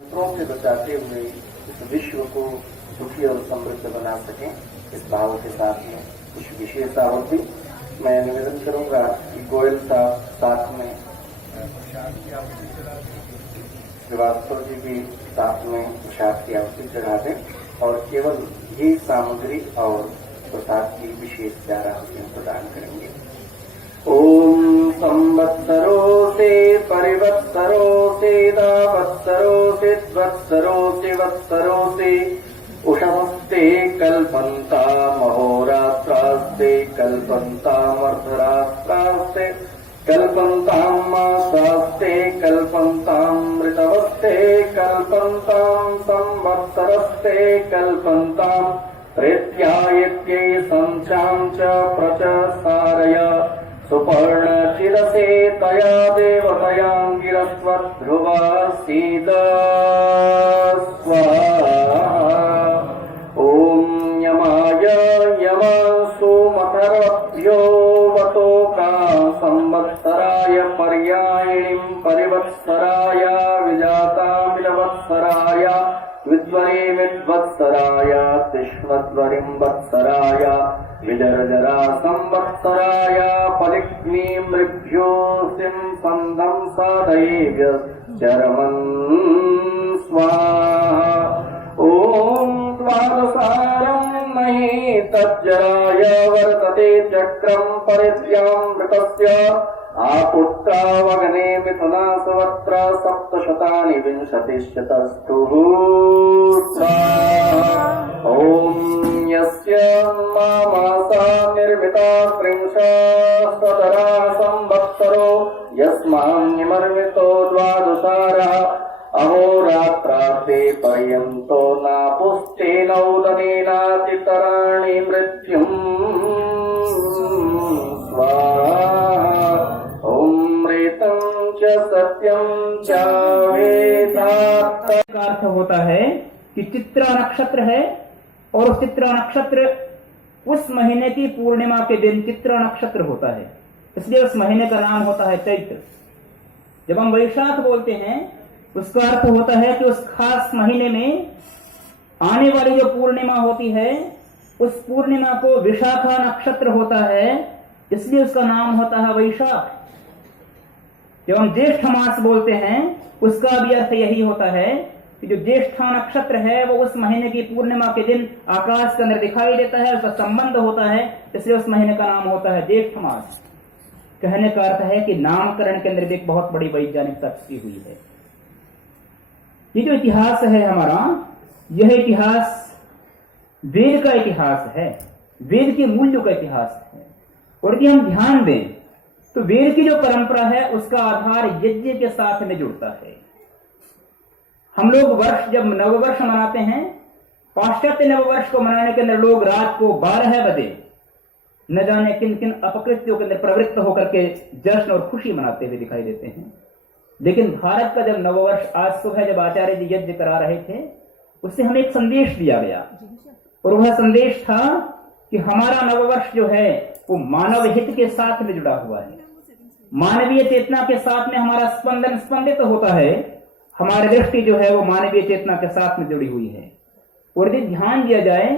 शत्रुओं से बचाते हुए इस विश्व को सुखी और समृद्ध बना सकें, इस भाव के साथ में कुछ विशेष आवृत्ति मैं निवेदन करूंगा कि गोयल साहब साथ में श्रीवास्तव जी भी साथ में प्रसाद की आवृत्ति चढ़ा दें और केवल ये सामग्री और प्रसाद की विशेष 4 आवृत्तियां प्रदान करेंगे। ओम संवत्सरो से परिवत्सरो से दावत्सरो से द्वत्सरो से वत्सरो से उषमस्ते कल्पन्ता महोरात्रास्ते कल्पन्ता अर्धरात्रास्ते कल्पन्तां मासास्ते कल्पन्तां ऋतवस्ते कल्पन्तां संवत्सरस्ते कल्पन्तां प्रेत्यायत्यै संचां च प्रचसारय सुपर्णचिरसे तया देवतयाङ्गिरस्वध्रुवा सीद स्वाहा। ॐ यमाय यमसुमकरभ्यो वतोका संवत्सराय पर्यायिणीं परिवत्सराय विजातामिलवत्सराय विद्वरे विद्वत्सराय तिष्वद्वरिं वत्सराय विजरजरा संवत्सराय पलिग्नीं ऋभ्योऽसिं सन्दं साधयेभ्य चरमन् स्वाहा। ॐ द्वादशारं महे तज्जराय वर्तते चक्रं परिद्यामृतस्य आपुत्रावगने मिथुना सुवत्र सप्तशतानि विंशतिश्चतस्तुः स्वाहा। ॐ यस्य मासा निर्मिता त्रिंशत्सदरा संवत्सरो यस्मान्निमर्मितो द्वादशारः अहोरात्रार्थे पर्यन्तो नापुस्तेनौदनेनातितराणि मृत्युम् स्वाहा। ॐ रेतं च सत्यं च वेदात् का अर्थ होता है कि चित्रा नक्षत्र है और चित्रा नक्षत्र उस महीने की पूर्णिमा के दिन चित्रा नक्षत्र होता है, इसलिए उस महीने का नाम होता है चैत्र। जब हम वैशाख बोलते हैं उसका अर्थ होता है कि उस खास महीने में आने वाली जो पूर्णिमा होती है उस पूर्णिमा को विशाखा नक्षत्र होता है, इसलिए उसका नाम होता है वैशाख। जब हम ज्येष्ठ मास बोलते हैं उसका भी अर्थ यही होता है कि जो ज्येष्ठा नक्षत्र है वो उस महीने की पूर्णिमा के दिन आकाश के अंदर दिखाई देता है, उसका संबंध होता है, इसलिए उस महीने का नाम होता है ज्येष्ठ मास। कहने का अर्थ है कि नामकरण के अंदर भी एक बहुत बड़ी वैज्ञानिक शक्ति हुई है। ये जो इतिहास है हमारा, यह इतिहास वेद का इतिहास है, वेद के मूल्यों का इतिहास है। और यदि हम ध्यान दें तो वेद की जो परंपरा है उसका आधार यज्ञ के साथ में जुड़ता है। हम लोग वर्ष जब नववर्ष मनाते हैं, पाश्चात्य नववर्ष को मनाने के अंदर लोग रात को 12 बजे न जाने किन किन अपकृत्यों के अंदर प्रवृत्त होकर के जश्न और खुशी मनाते हुए दिखाई देते हैं। लेकिन भारत का जब नववर्ष आज सुबह जब आचार्य जी यज्ञ करा रहे थे उससे हमें एक संदेश दिया गया, और वह संदेश था कि हमारा नववर्ष जो है वो मानव हित के साथ में जुड़ा हुआ है, मानवीय चेतना के साथ में हमारा स्पंदन स्पंदित होता है, हमारी दृष्टि जो है वो मानवीय चेतना के साथ में जुड़ी हुई है। और यदि ध्यान दिया जाए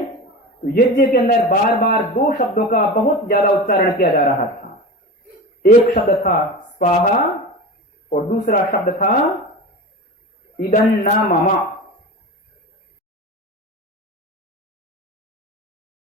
तो यज्ञ के अंदर बार बार 2 शब्दों का बहुत ज्यादा उच्चारण किया जा रहा था। एक शब्द था स्वाहा और दूसरा शब्द था इदन्न मम।